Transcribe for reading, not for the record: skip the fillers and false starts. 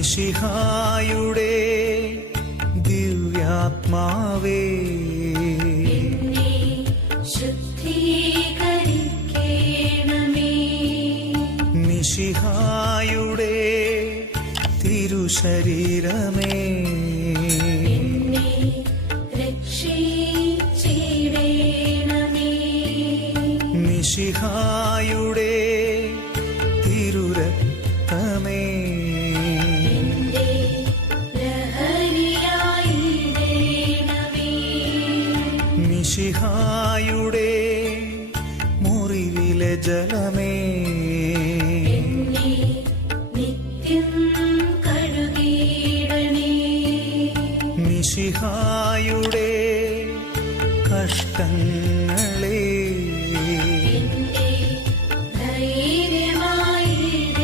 മിശിഹായുടെ ദിവ്യാത്മാവേ എന്നെ ശുദ്ധീകരിക്കണമേ. മിശിഹായുടെ തിരുശരീരമേ എന്നെ രക്ഷിച്ചിടണമേ. മിശിഹായുടെ തിരുരക്തമേ എന്റെ ലഹരിയായിടണമേ. മിശിഹായുടെ മുറിവിലെ ജലമേ എന്നെ നിത്യം കഴുകിയിടണേ. മിശിഹായുടെ കഷ്ടങ്ങൾ